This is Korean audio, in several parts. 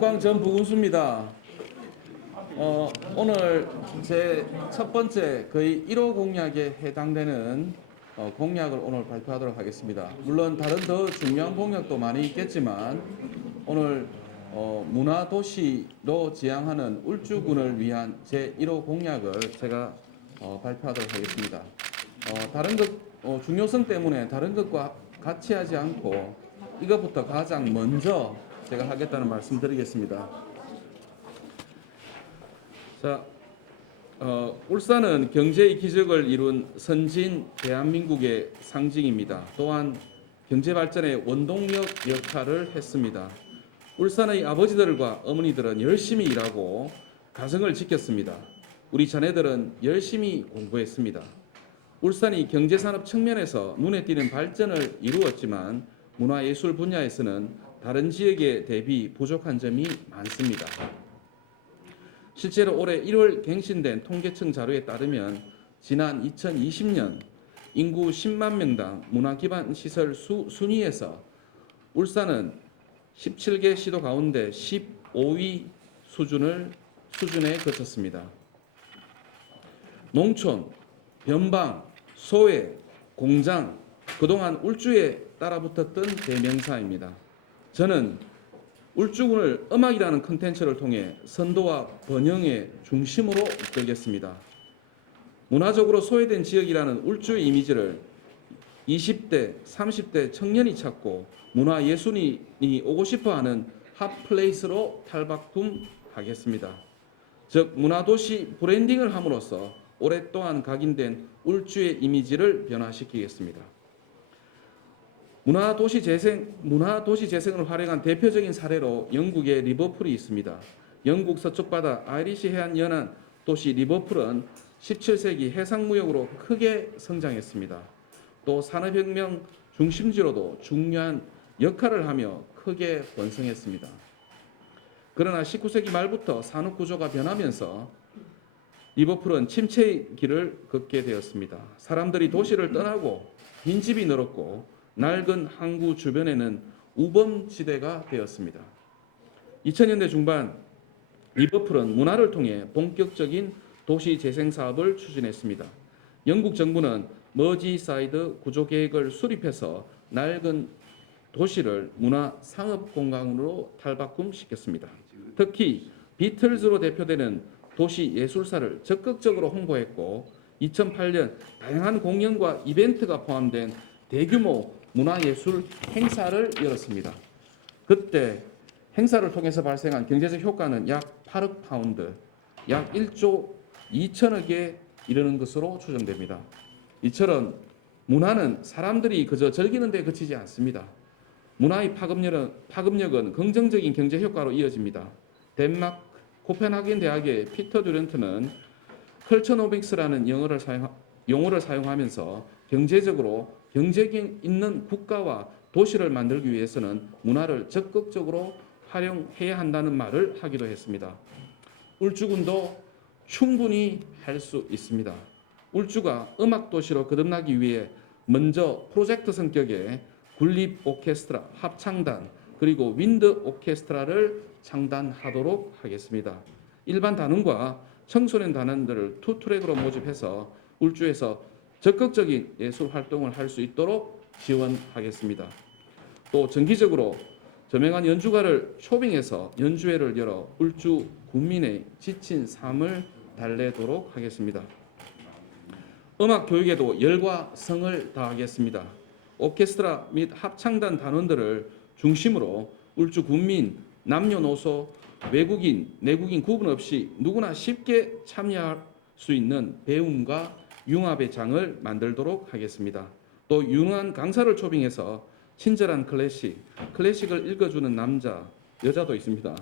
광전 부군수입니다. 오늘 제 첫 번째 거의 1호 공약에 해당되는 공약을 오늘 발표하도록 하겠습니다. 물론 다른 더 중요한 공약도 많이 있겠지만 오늘 문화도시로 지향하는 울주군을 위한 제 1호 공약을 제가 발표하도록 하겠습니다. 다른 것 중요성 때문에 다른 것과 같이 하지 않고 이것부터 가장 먼저 제가 하겠다는 말씀 드리겠습니다. 자, 울산은 경제의 기적을 이룬 선진 대한민국의 상징입니다. 또한 경제 발전의 원동력 역할을 했습니다. 울산의 아버지들과 어머니들은 열심히 일하고 가정을 지켰습니다. 우리 자녀들은 열심히 공부했습니다. 울산이 경제산업 측면에서 눈에 띄는 발전을 이루었지만 문화예술 분야에서는 다른 지역에 대비 부족한 점이 많습니다. 실제로 올해 1월 갱신된 통계청 자료에 따르면 지난 2020년 인구 10만 명당 문화기반 시설 순위에서 울산은 17개 시도 가운데 15위 수준에 그쳤습니다. 농촌, 변방, 소외, 공장, 그동안 울주에 따라붙었던 대명사입니다. 저는 울주군을 음악이라는 컨텐츠를 통해 선도와 번영의 중심으로 이끌겠습니다. 문화적으로 소외된 지역이라는 울주의 이미지를 20대, 30대 청년이 찾고 문화예술인이 오고 싶어하는 핫플레이스로 탈바꿈하겠습니다. 즉 문화도시 브랜딩을 함으로써 오랫동안 각인된 울주의 이미지를 변화시키겠습니다. 문화도시 재생을 활용한 대표적인 사례로 영국의 리버풀이 있습니다. 영국 서쪽바다 아이리시 해안 연안 도시 리버풀은 17세기 해상무역으로 크게 성장했습니다. 또 산업혁명 중심지로도 중요한 역할을 하며 크게 번성했습니다. 그러나 19세기 말부터 산업구조가 변하면서 리버풀은 침체의 길을 걷게 되었습니다. 사람들이 도시를 떠나고 빈집이 늘었고 낡은 항구 주변에는 우범지대가 되었습니다. 2000년대 중반 리버풀은 문화를 통해 본격적인 도시 재생 사업을 추진했습니다. 영국 정부는 머지사이드 구조 계획을 수립해서 낡은 도시를 문화 상업 공간으로 탈바꿈시켰습니다. 특히 비틀즈로 대표되는 도시 예술사를 적극적으로 홍보했고 2008년 다양한 공연과 이벤트가 포함된 대규모 문화예술 행사를 열었습니다. 그때 행사를 통해서 발생한 경제적 효과는 약 8억 파운드, 약 1조 2천억에 이르는 것으로 추정됩니다. 이처럼 문화는 사람들이 그저 즐기는 데 그치지 않습니다. 문화의 파급력은 긍정적인 경제 효과로 이어집니다. 덴마크 코펜하겐 대학의 피터 듀런트는 컬처노믹스라는 용어를 사용하면서 경제적으로 경쟁이 있는 국가와 도시를 만들기 위해서는 문화를 적극적으로 활용해야 한다는 말을 하기도 했습니다. 울주군도 충분히 할 수 있습니다. 울주가 음악도시로 거듭나기 위해 먼저 프로젝트 성격의 군립 오케스트라, 합창단, 그리고 윈드 오케스트라를 창단하도록 하겠습니다. 일반 단원과 청소년 단원들을 투 트랙으로 모집해서 울주에서 적극적인 예술 활동을 할 수 있도록 지원하겠습니다. 또 정기적으로 저명한 연주가를 초빙해서 연주회를 열어 울주 군민의 지친 삶을 달래도록 하겠습니다. 음악 교육에도 열과 성을 다하겠습니다. 오케스트라 및 합창단 단원들을 중심으로 울주 군민, 남녀노소, 외국인, 내국인 구분 없이 누구나 쉽게 참여할 수 있는 배움과 융합의 장을 만들도록 하겠습니다. 또 유능한 강사를 초빙해서 친절한 클래식을 읽어주는 남자, 여자도 있습니다.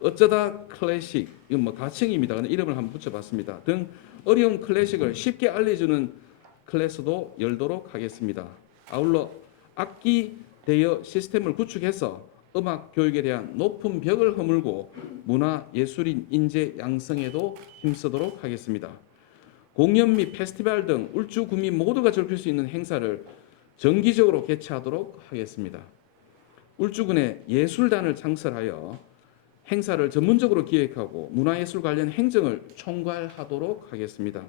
어쩌다 클래식, 이건 가칭입니다. 이름을 한번 붙여봤습니다. 등 어려운 클래식을 쉽게 알려주는 클래스도 열도록 하겠습니다. 아울러 악기 대여 시스템을 구축해서 음악 교육에 대한 높은 벽을 허물고 문화 예술인 인재 양성에도 힘쓰도록 하겠습니다. 공연 및 페스티벌 등 울주 구민 모두가 즐길 수 있는 행사를 정기적으로 개최하도록 하겠습니다. 울주군에 예술단을 창설하여 행사를 전문적으로 기획하고 문화예술 관련 행정을 총괄하도록 하겠습니다.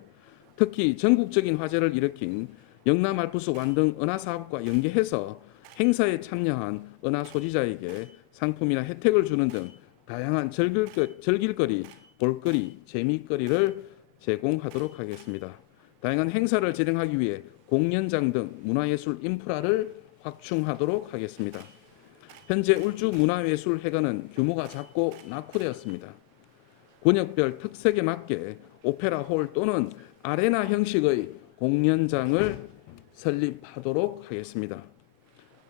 특히 전국적인 화제를 일으킨 영남 알프스 완등 은하 사업과 연계해서 행사에 참여한 은하 소지자에게 상품이나 혜택을 주는 등 다양한 즐길거리, 볼거리, 재미거리를 제공하도록 하겠습니다. 다양한 행사를 진행하기 위해 공연장 등 문화예술 인프라를 확충하도록 하겠습니다. 현재 울주 문화예술회관은 규모가 작고 낙후되었습니다. 권역별 특색에 맞게 오페라홀 또는 아레나 형식의 공연장을 설립하도록 하겠습니다.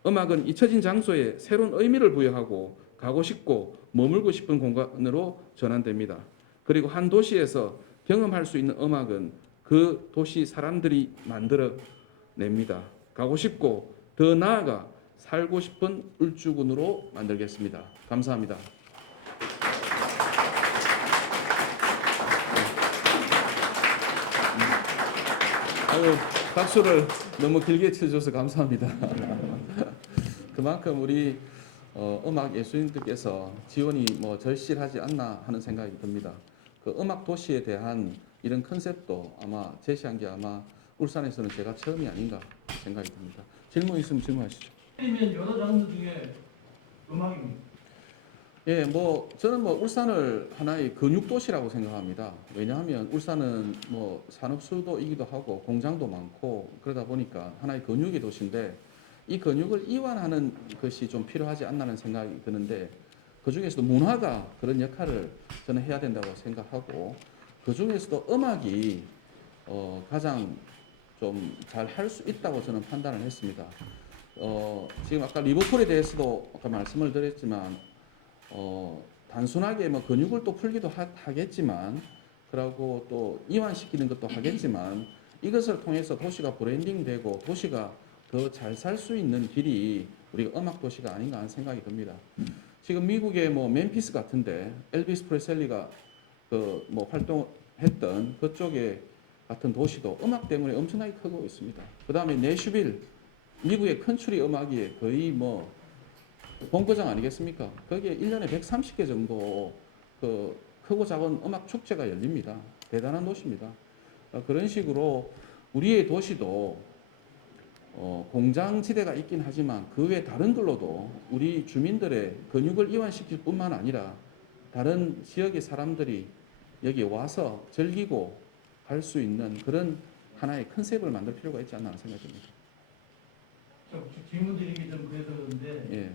음악은 잊혀진 장소에 새로운 의미를 부여하고 가고 싶고 머물고 싶은 공간으로 전환됩니다. 그리고 한 도시에서 경험할 수 있는 음악은 그 도시 사람들이 만들어냅니다. 가고 싶고 더 나아가 살고 싶은 울주군으로 만들겠습니다. 감사합니다. 아유, 박수를 너무 길게 쳐줘서 감사합니다. 그만큼 우리 음악 예술인들께서 지원이 절실하지 않나 하는 생각이 듭니다. 그 음악 도시에 대한 이런 컨셉도 아마 제시한 게 아마 울산에서는 제가 처음이 아닌가 생각이 듭니다. 질문 있으면 질문하시죠. 면 여러 장르 중에 음악입니다. 예, 저는 울산을 하나의 근육 도시라고 생각합니다. 왜냐하면 울산은 산업 수도이기도 하고 공장도 많고 그러다 보니까 하나의 근육의 도시인데 이 근육을 이완하는 것이 좀 필요하지 않나는 생각이 드는데 그 중에서도 문화가 그런 역할을 저는 해야 된다고 생각하고 그 중에서도 음악이 가장 좀 잘 할 수 있다고 저는 판단을 했습니다. 지금 아까 리버풀에 대해서도 아까 말씀을 드렸지만 단순하게 근육을 또 풀기도 하겠지만 그러고 또 이완시키는 것도 하겠지만 이것을 통해서 도시가 브랜딩되고 도시가 더 잘 살 수 있는 길이 우리가 음악 도시가 아닌가 하는 생각이 듭니다. 지금 미국의 멤피스 같은데 엘비스 프레셀리가 활동했던 그쪽에 같은 도시도 음악 때문에 엄청나게 크고 있습니다. 그 다음에 내슈빌 미국의 컨트리 음악이 거의 본거장 아니겠습니까? 거기에 1년에 130개 정도 크고 작은 음악 축제가 열립니다. 대단한 도시입니다. 그런 식으로 우리의 도시도 공장지대가 있긴 하지만 그 외 다른 걸로도 우리 주민들의 근육을 이완시킬 뿐만 아니라 다른 지역의 사람들이 여기 와서 즐기고 갈 수 있는 그런 하나의 컨셉을 만들 필요가 있지 않나 생각됩니다. 질문 드리기 좀 그래서 그런데 예.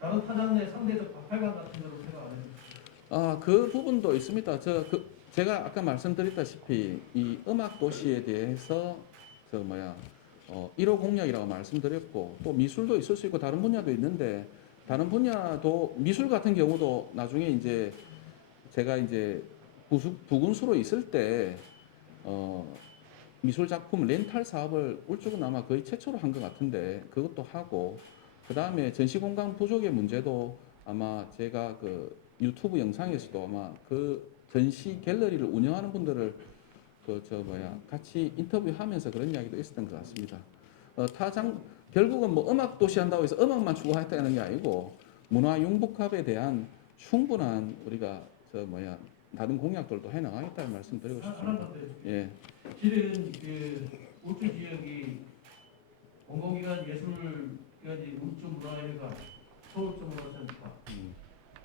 다른 타장내 상대적 박탈감 같은 거로 생각 안 해요? 그 부분도 있습니다. 제가 아까 말씀드렸다시피 이 음악 도시에 대해서 1호 공약이라고 말씀드렸고 또 미술도 있을 수 있고 다른 분야도 있는데 다른 분야도 미술 같은 경우도 나중에 이제 제가 이제 부군수로 있을 때 미술 작품 렌탈 사업을 울주군 아마 거의 최초로 한 것 같은데 그것도 하고 그 다음에 전시 공간 부족의 문제도 아마 제가 그 유튜브 영상에서도 아마 그 전시 갤러리를 운영하는 분들을 같이 인터뷰하면서 그런 이야기도 있었던 것 같습니다. 결국은 음악 도시 한다고 해서 음악만 추구하겠다는 게 아니고 문화 융복합에 대한 충분한 우리가 다른 공약들도 해 나가겠다는 말씀 드리고 싶습니다. 예. 실은 그 울주 지역이 공공기관 예술기관이 울주문화회관, 서울주문화센터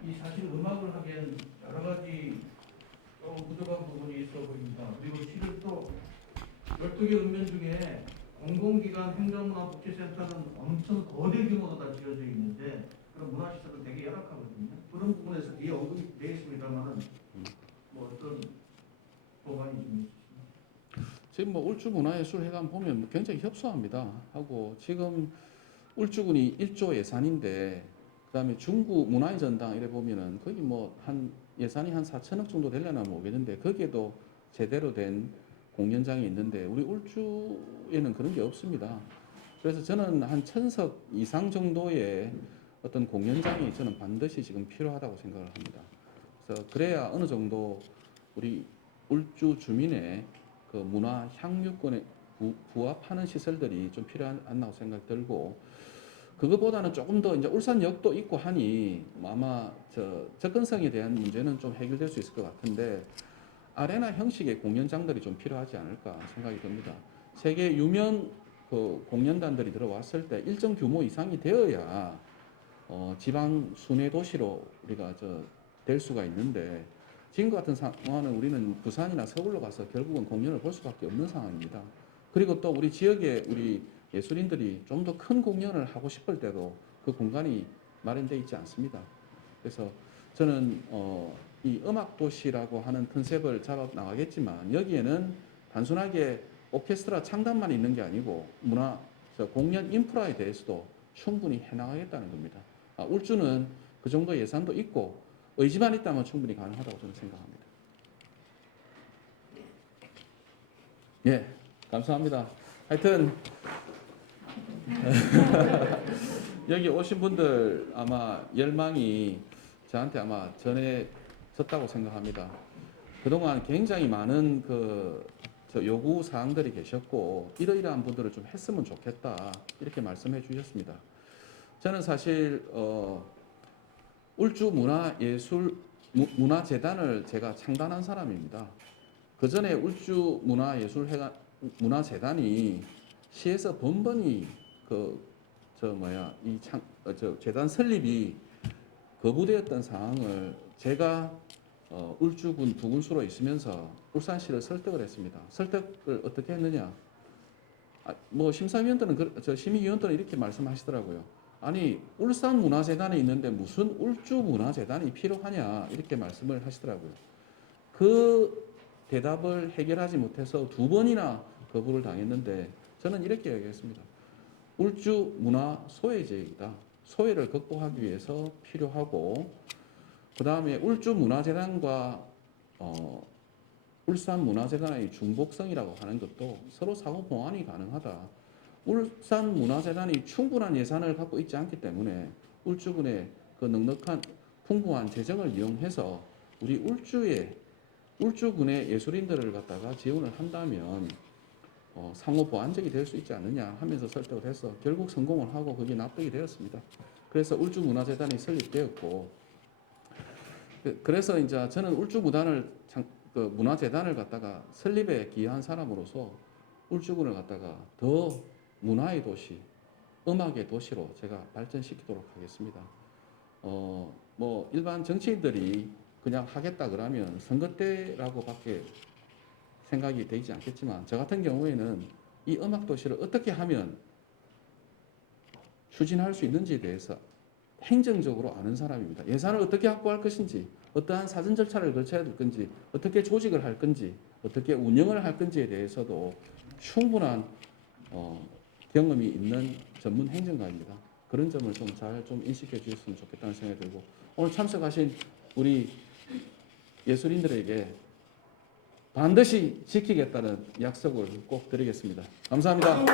이 사실 음악을 하기엔 여러 가지 좀 부족한 부분이 있어 보입니다. 그리고 실은 또 12개 읍면 중에 공공기관 행정문화복지센터는 엄청 거대 규모로 다 지어져 있는데 그런 문화시설은 되게 열악하거든요. 그런 부분에서 뒤에 언급이 되어 있습니다만 어떤 보관이 좀 있으십니까? 지금 울주문화예술회관 보면 굉장히 협소합니다. 하고 지금 울주군이 1조 예산인데 그다음에 중구 문화의 전당 이래 보면은 거기 한 예산이 한 4천억 정도 되려나 모르겠는데 거기에도 제대로 된 공연장이 있는데 우리 울주에는 그런 게 없습니다. 그래서 저는 한 1,000석 이상 정도의 어떤 공연장이 저는 반드시 지금 필요하다고 생각을 합니다. 그래서 그래야 어느 정도 우리 울주 주민의 그 문화 향유권에 부합하는 시설들이 좀 필요하지 않나고 생각이 들고 그거보다는 조금 더 이제 울산역도 있고 하니 아마 접근성에 대한 문제는 좀 해결될 수 있을 것 같은데 아레나 형식의 공연장들이 좀 필요하지 않을까 생각이 듭니다. 세계 유명 그 공연단들이 들어왔을 때 일정 규모 이상이 되어야 지방 순회 도시로 우리가 될 수가 있는데 지금 같은 상황은 우리는 부산이나 서울로 가서 결국은 공연을 볼 수밖에 없는 상황입니다. 그리고 또 우리 지역에 우리 예술인들이 좀 더 큰 공연을 하고 싶을 때도 그 공간이 마련되어 있지 않습니다. 그래서 저는 이 음악 도시라고 하는 컨셉을 잡아 나가겠지만 여기에는 단순하게 오케스트라 창단만 있는 게 아니고 문화 공연 인프라에 대해서도 충분히 해나가겠다는 겁니다. 울주는 그 정도 예산도 있고 의지만 있다면 충분히 가능하다고 저는 생각합니다. 예, 감사합니다. 하여튼 여기 오신 분들 아마 열망이 저한테 아마 전해졌다고 생각합니다. 그동안 굉장히 많은 요구 사항들이 계셨고 이러이러한 분들을 좀 했으면 좋겠다 이렇게 말씀해 주셨습니다. 저는 사실 울주 문화재단을 제가 창단한 사람입니다. 그 전에 울주 문화재단이 시에서 번번이 재단 설립이 거부되었던 상황을 제가 울주군 부군수로 있으면서 울산시를 설득을 했습니다. 설득을 어떻게 했느냐? 심의위원들은 이렇게 말씀하시더라고요. 아니 울산문화재단이 있는데 무슨 울주문화재단이 필요하냐 이렇게 말씀을 하시더라고요. 그 대답을 해결하지 못해서 2번이나 거부를 당했는데 저는 이렇게 얘기했습니다. 울주 문화 소외제이다. 소외를 극복하기 위해서 필요하고 그 다음에 울주 문화재단과 울산 문화재단의 중복성이라고 하는 것도 서로 상호 보완이 가능하다. 울산 문화재단이 충분한 예산을 갖고 있지 않기 때문에 울주군의 그 넉넉한 풍부한 재정을 이용해서 우리 울주군의 예술인들을 갖다가 지원을 한다면 상호 보완적이 될 수 있지 않느냐 하면서 설득을 해서 결국 성공을 하고 그게 납득이 되었습니다. 그래서 울주문화재단이 설립되었고 그래서 이제 저는 문화재단을 갖다가 설립에 기여한 사람으로서 울주군을 갖다가 더 문화의 도시, 음악의 도시로 제가 발전시키도록 하겠습니다. 일반 정치인들이 그냥 하겠다 그러면 선거 때라고밖에 생각이 되지 않겠지만 저 같은 경우에는 이 음악 도시를 어떻게 하면 추진할 수 있는지에 대해서 행정적으로 아는 사람입니다. 예산을 어떻게 확보할 것인지, 어떠한 사전 절차를 거쳐야 될 건지, 어떻게 조직을 할 건지, 어떻게 운영을 할 건지에 대해서도 충분한 경험이 있는 전문 행정가입니다. 그런 점을 좀 잘 인식해 주셨으면 좋겠다는 생각이 들고 오늘 참석하신 우리 예술인들에게 반드시 지키겠다는 약속을 꼭 드리겠습니다. 감사합니다.